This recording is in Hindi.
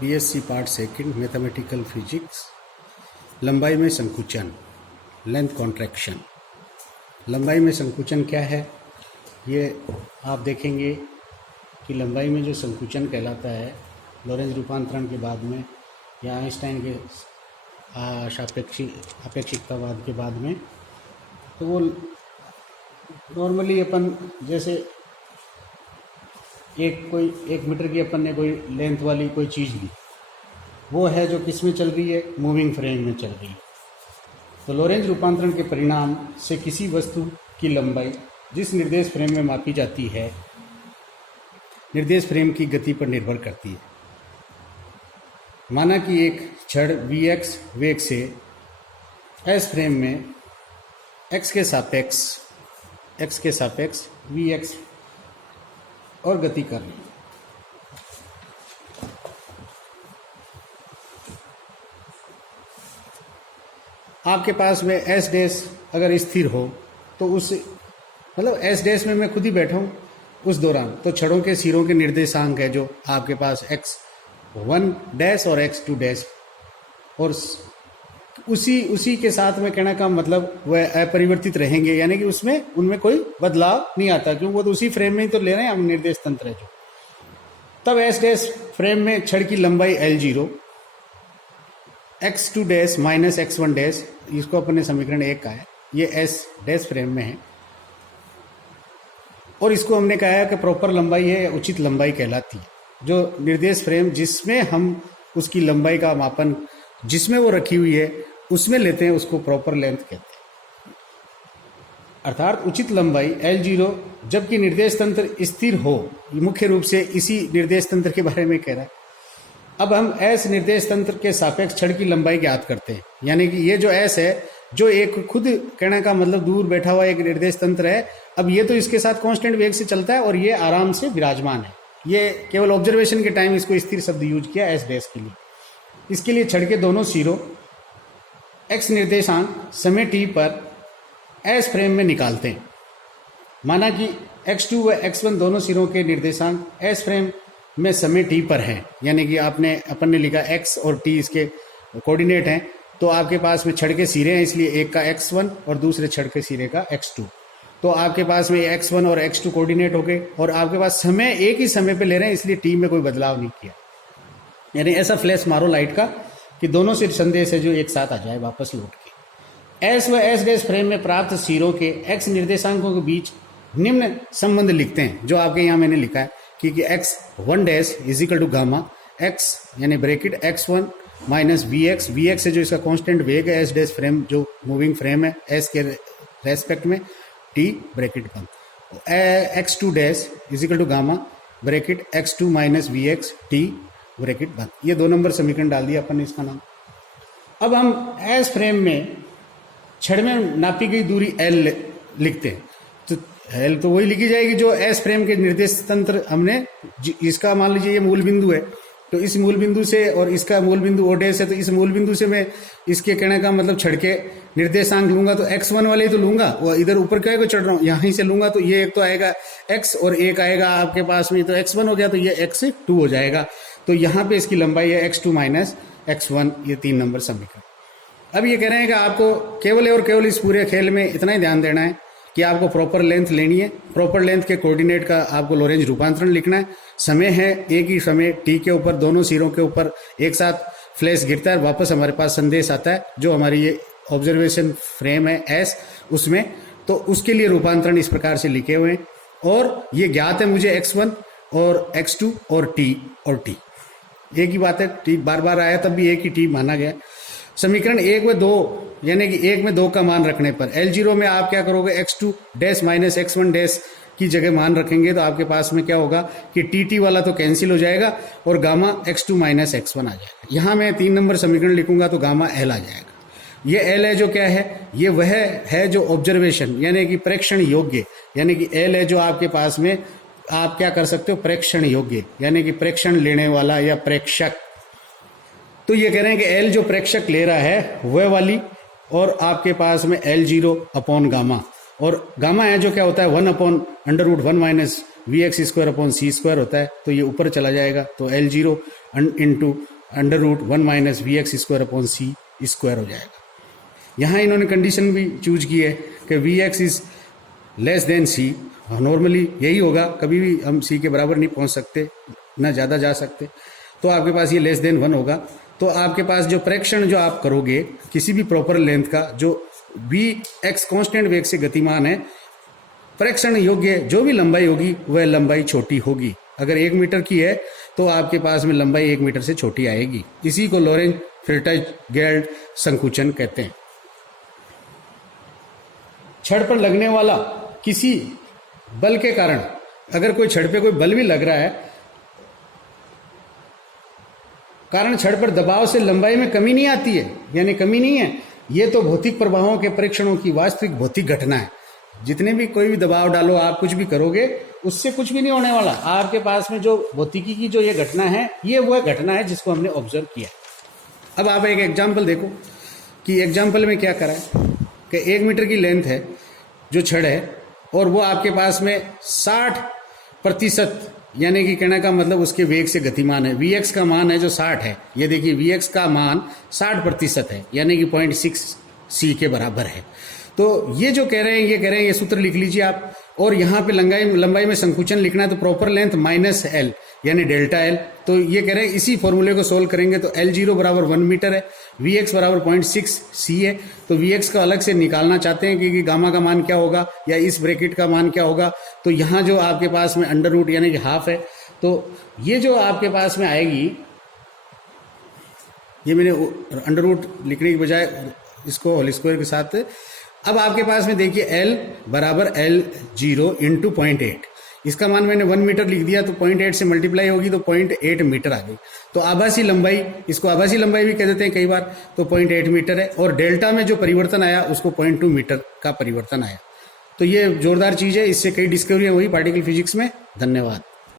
BSc part second mathematical physics. लंबाई में संकुचन, लेंथ कॉन्ट्रैक्शन। लंबाई में संकुचन क्या है, ये आप देखेंगे कि लंबाई में जो संकुचन कहलाता है लॉरेंज रूपांतरण के बाद में या आइंस्टाइन के अपेक्षिकतावाद के बाद में, तो वो नॉर्मली अपन जैसे एक मीटर की अपन ने कोई लेंथ वाली कोई चीज़ ली, वो है जो किस में चल रही है, मूविंग फ्रेम में चल रही है। तो लॉरेंज रूपांतरण के परिणाम से किसी वस्तु की लंबाई जिस निर्देश फ्रेम में मापी जाती है, निर्देश फ्रेम की गति पर निर्भर करती है। माना कि एक छड़ vx वेग से s फ्रेम में x के सापेक्ष vx और गति कर रही है। आपके पास में एस डैश अगर स्थिर हो तो उस मतलब एस डैश में मैं खुद ही बैठा हूँ उस दौरान, तो छड़ों के सिरों के निर्देशांक है जो आपके पास x1 डैश और x2 डैश, और उसी के साथ में कहने का मतलब वह अपरिवर्तित रहेंगे, यानी कि उनमें कोई बदलाव नहीं आता, क्योंकि वो तो उसी फ्रेम में ही तो ले रहे हैं हम निर्देश तंत्र है जो। तब एस डैश फ्रेम में छड़ की लंबाई L0, x2 dash minus x1 dash, इसको अपने समीकरण 1 का है, ये एस डैश फ्रेम में है, और इसको हमने कहा है कि प्रॉपर लंबाई है या उचित लंबाई कहलाती है। जो निर्देश फ्रेम जिसमें हम उसकी लंबाई का मापन जिसमें वो रखी हुई है उसमें लेते हैं, उसको प्रॉपर लेंथ कहते हैं। अर्थात उचित लंबाई L0 जबकि निर्देश तंत्र स्थिर हो, मुख्य रूप से इसी निर्देश तंत्र के बारे में कह रहा है। अब हम S निर्देश तंत्र के सापेक्ष छड़ की लंबाई ज्ञात करते हैं, यानी कि ये जो S है, जो एक खुद कहने का मतलब दूर बैठा हुआ एक निर्देश तंत्र है, अब ये तो इसके साथ कांस्टेंट वेग से चलता है और ये आराम से विराजमान है। ये केवल ऑब्जर्वेशन के टाइम इसको स्थिर शब्द यूज किया S डैश के लिए। इसके लिए छड़ के दोनों सिरों x निर्देशांक समय t पर S फ्रेम में निकालते हैं। माना कि x2 व x1 दोनों सिरों के निर्देशांक S फ्रेम में समय t पर हैं, यानी कि अपन ने लिखा x और t इसके कोऑर्डिनेट हैं, तो आपके पास में छड़ के सिरे हैं, इसलिए एक का x1 और दूसरे छड़ के सिरे का x2। तो आपके पास में x1 और x2 कोऑर्डिनेट हो गए, और आपके पास समय एक ही समय पे ले रहे हैं, इसलिए t में कोई बदलाव नहीं किया। यानी ऐसा फ्लैश मारो लाइट का कि दोनों से संदेश है जो एक साथ आ जाए वापस लौट के। S व S डैश फ्रेम में प्राप्त सिरों के x निर्देशांकों के बीच निम्न संबंध लिखते हैं, जो आपके यहाँ मैंने लिखा है कि x1 dash is equal to gamma x यानी bracket x1 minus vx, vx से जो इसका कांस्टेंट वेग है S डैश फ्रेम जो मूविंग फ्रेम है S के रेस्पेक्ट में, t ब्रैकेट बंद, x2 dash is equal to gamma bracket x2 minus vx t bracket बंद। ये 2 नंबर समीकरण डाल दिया अपन ने इसका नाम। अब हम एस फ्रेम में छड़ में नापी गई दूरी L लिखते हैं, तो L तो वही लिखी जाएगी जो एस फ्रेम के निर्देश तंत्र हमने, इसका मान लीजिए ये मूल बिंदु है, तो इस मूल बिंदु से, और इसका मूल बिंदु O डैश है, तो इस मूल बिंदु से मैं इसके कहने का मतलब छड़ के निर्देशांक लूंगा, तो x1 वाले ही तो लूंगा, वो इधर ऊपर क्या को चढ़ रहा हूँ यहीं से लूंगा, तो ये एक तो आएगा x और एक आएगा आपके पास में, तो x1 हो गया, तो ये x2 हो जाएगा। तो यहाँ पे इसकी लंबाई है x2 माइनस x1, ये 3 नंबर समीकरण। अब ये कह रहे हैं कि आपको केवल और केवल इस पूरे खेल में इतना ही ध्यान देना है कि आपको प्रॉपर लेंथ लेनी है, प्रॉपर लेंथ के कोऑर्डिनेट का आपको लॉरेंज रूपांतरण लिखना है, समय है एक ही समय t के ऊपर, दोनों सिरों के ऊपर एक साथ फ्लैश गिरता है, वापस हमारे पास संदेश आता है जो हमारी ये ऑब्जर्वेशन फ्रेम है S उसमें, तो उसके लिए रूपांतरण इस प्रकार से लिखे हुए हैं, और ये ज्ञात है मुझे x1 और x2 और t एक ही बात है, t बार बार आया तब भी एक ही t माना गया। समीकरण 1 व 2 यानी कि 1 में 2 का मान रखने पर L0 में आप क्या करोगे, x2 dash minus x1 dash की जगह मान रखेंगे, तो आपके पास में क्या होगा कि tt वाला तो कैंसिल हो जाएगा और गामा x2 माइनस x1 आ जाएगा। यहाँ मैं 3 नंबर समीकरण लिखूंगा तो गामा L आ जाएगा। ये L है जो क्या है, ये वह है जो ऑब्जर्वेशन यानी कि प्रेक्षण योग्य, यानी कि L है जो आपके पास में आप क्या कर सकते हो, प्रेक्षण योग्य, यानी कि प्रेक्षण लेने वाला या प्रेक्षक। तो ये कह रहे हैं कि L जो प्रेक्षक ले रहा है वह वाली, और आपके पास में L0 अपॉन गामा, और गामा है जो क्या होता है 1 upon under root 1 minus V X square upon C square होता है, तो ये ऊपर चला जाएगा, तो L zero into under root 1 minus V X square upon C square हो जाएगा। यहाँ इन्होंने कंडीशन भी चूज की है कि V X is less than C. Normally यही होगा, कभी भी हम सी के बराबर नहीं पहुंच सकते, ना ज़्यादा जा सकते, तो आपके पास ये लेस देन 1 होगा। तो आपके पास जो प्रेक्षण जो आप करोगे किसी भी प्रॉपर लेंथ का, जो वी एक्स कॉन्स्टेंट वेग से गतिमान है, प्रेक्षण योग्य जो भी लंबाई होगी वह लंबाई छोटी होगी। अगर 1 मीटर की है तो आपके पास में लंबाई 1 मीटर से छोटी आएगी। इसी को लॉरेंज फ्रेटाइज गेल्ड संकुचन कहते हैं। छड़ पर लगने वाला किसी बल के कारण, अगर कोई छड़ पे कोई बल भी लग रहा है, कारण छड़ पर दबाव से लंबाई में कमी नहीं आती है, यानी कमी नहीं है, ये तो भौतिक प्रभावों के परीक्षणों की वास्तविक भौतिक घटना है। जितने भी कोई भी दबाव डालो, आप कुछ भी करोगे, उससे कुछ भी नहीं होने वाला। आपके पास में जो भौतिकी की जो ये घटना है, ये वह घटना है जिसको हमने ऑब्जर्व किया। अब आप एक एग्जाम्पल देखो कि एग्जाम्पल में क्या करा है कि 1 मीटर की लेंथ है जो छड़ है, और वो आपके पास में 60%, यानी कि कहने का मतलब उसके वेग से गतिमान है। वी एक्स का मान है जो 60 है, ये देखिए वी एक्स का मान 60% है, यानी कि 0.6 सी के बराबर है। तो ये जो कह रहे हैं, ये कह रहे हैं, ये सूत्र लिख लीजिए आप, और यहाँ पे लंबाई में संकुचन लिखना है, तो प्रॉपर लेंथ माइनस एल यानी डेल्टा एल। तो ये कह रहे हैं इसी फॉर्मूले को सोल्व करेंगे तो एल जीरो बराबर 1 मीटर है, वी एक्स बराबर 0.6 सी है। तो वी एक्स का अलग से निकालना चाहते हैं कि गामा का मान क्या होगा या इस ब्रैकेट का मान क्या होगा, तो यहाँ जो आपके पास में अंडर रूट यानी कि हाफ है, तो ये जो आपके पास में आएगी, ये मैंने अंडर रूट लिखने की बजाय इसको होल स्क्वायर के साथ। अब आपके पास में देखिए L बराबर L जीरो इंटू 0.8, इसका मान मैंने 1 मीटर लिख दिया, तो 0.8 से मल्टीप्लाई होगी तो 0.8 मीटर आ गई। तो आभासी लंबाई, इसको आभासी लंबाई भी कह देते हैं कई बार, तो 0.8 मीटर है, और डेल्टा में जो परिवर्तन आया उसको 0.2 मीटर का परिवर्तन आया। तो ये जोरदार चीज़ है, इससे कई डिस्कवरियां हुई पार्टिकल फिजिक्स में। धन्यवाद।